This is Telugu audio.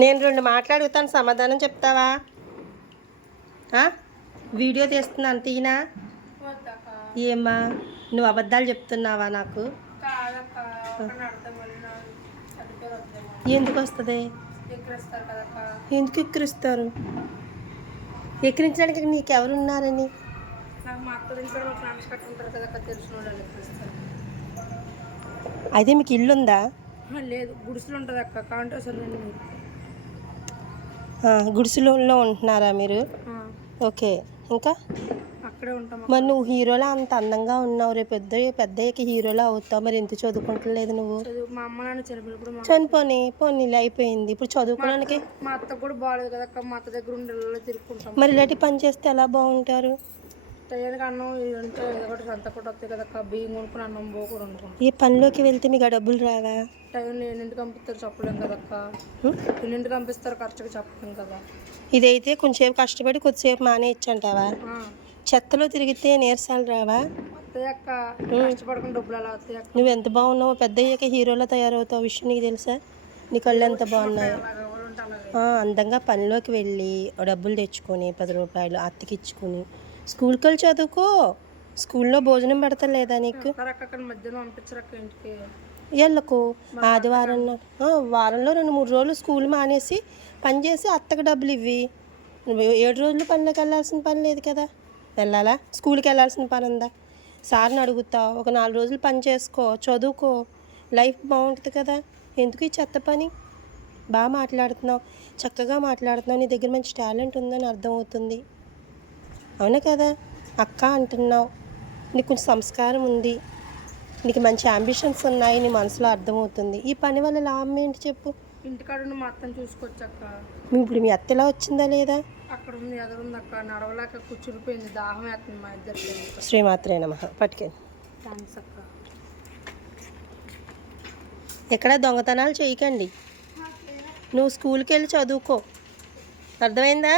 నేను 2 మాట్లాడుతాను, సమాధానం చెప్తావా? వీడియో తీస్తున్నాను, తీనా? ఏమ్మా, నువ్వు అబద్ధాలు చెప్తున్నావా నాకు? ఎందుకు వస్తుంది? ఎందుకు ఎక్కిరిస్తారు? ఎక్కిరించడానికి నీకెవరు ఉన్నారని? అయితే మీకు ఇల్లు ఉందా? లేదు, గుడిసెలు ఉంటుంది అక్క. కాంటే అసలు గుడిసెలో ఉంటున్నారా మీరు? ఓకే, ఇంకా అక్కడే ఉంటాం. మరి నువ్వు హీరోలా అంత అందంగా ఉన్నావు, రేపు పెద్దయ్యకి హీరోలా అవుతావు, మరి ఎందుకు చదువుకుంటలేదు నువ్వు? మా అమ్మ నాన్న చనిపోయినప్పుడు పోనీ అయిపోయింది, ఇప్పుడు చదువుకోవడానికి. మా అత్త కూడా బాగాలేదు కదా అక్క, మా అత్త దగ్గర ఉండే తిరుక్కుంటాం. మరి ఇలాంటి పని చేస్తే ఎలా బాగుంటారు? టైంకి అన్నం అంటే ఒకటి సంత కూడా వస్తాయి కదా అక్క, బియ్యం కొనుక్కుని అన్నం పోకూడదు అనుకుంటాం. ఏ పనిలోకి వెళ్తే మీకు ఆ డబ్బులు రావా? టైంలో ఎన్నింటికి పంపిస్తారు చెప్పలేం కదా అక్క, ఎన్నింటికి పంపిస్తారు కరెక్ట్గా చెప్పలేం కదా. ఇదైతే కొంచెంసేపు కష్టపడి కొద్దిసేపు మానేయచ్చంటావా? చెత్తలో తిరిగితే నీరసాలు రావా? అక్క కష్టపడకుండా డబ్బులు అలా వస్తాయి అక్క. నువ్వు ఎంత బాగున్నావు, పెద్దయ్యాక హీరోలో తయారవుతావు, విషయం నీకు తెలుసా? నీ కళ్ళు ఎంత బాగున్నాయి. అందంగా పనిలోకి వెళ్ళి డబ్బులు తెచ్చుకొని 10 రూపాయలు అత్తకి ఇచ్చుకొని స్కూల్కి వెళ్ళి చదువుకో. స్కూల్లో భోజనం పెడతలేదా నీకు? వెళ్ళకు. ఆదివారం వారంలో 2-3 రోజులు స్కూల్ మానేసి పని చేసి అత్తకు డబ్బులు ఇవ్వి. 7 రోజులు పనిలోకి వెళ్ళాల్సిన పని లేదు కదా. వెళ్ళాలా? స్కూల్కి వెళ్ళాల్సిన పని ఉందా? సార్ని అడుగుతావు, ఒక 4 రోజులు పని చేసుకో, చదువుకో, లైఫ్ బాగుంటుంది కదా. ఎందుకు ఈ చెత్త పని? బాగా మాట్లాడుతున్నావు, చక్కగా మాట్లాడుతున్నావు, నీ దగ్గర మంచి టాలెంట్ ఉందని అర్థమవుతుంది. అవునా కదా? అక్క అంటున్నావు, నీకు కొంచెం సంస్కారం ఉంది, నీకు మంచి అంబిషన్స్ ఉన్నాయి, నీ మనసులో అర్థమవుతుంది. ఈ పని వల్ల లాభం ఏంటి చెప్పు? ఇంటికాడ మా అత్తని చూసుకోవచ్చక్క. ఇప్పుడు మీ అత్త ఎలా వచ్చిందా లేదా? అక్కడ ఉంది, ఎదురుంది అక్క, నడవలేక కూర్చునిపోయింది, దాహం వేస్తుంది మా ఇద్దరికి. శ్రీమాత్రే నమః. పట్టుకెళ్ళి. థ్యాంక్స్ అక్క. ఎక్కడ దొంగతనాలు చేయకండి. నువ్వు స్కూల్కి వెళ్ళి చదువుకో, అర్థమైందా?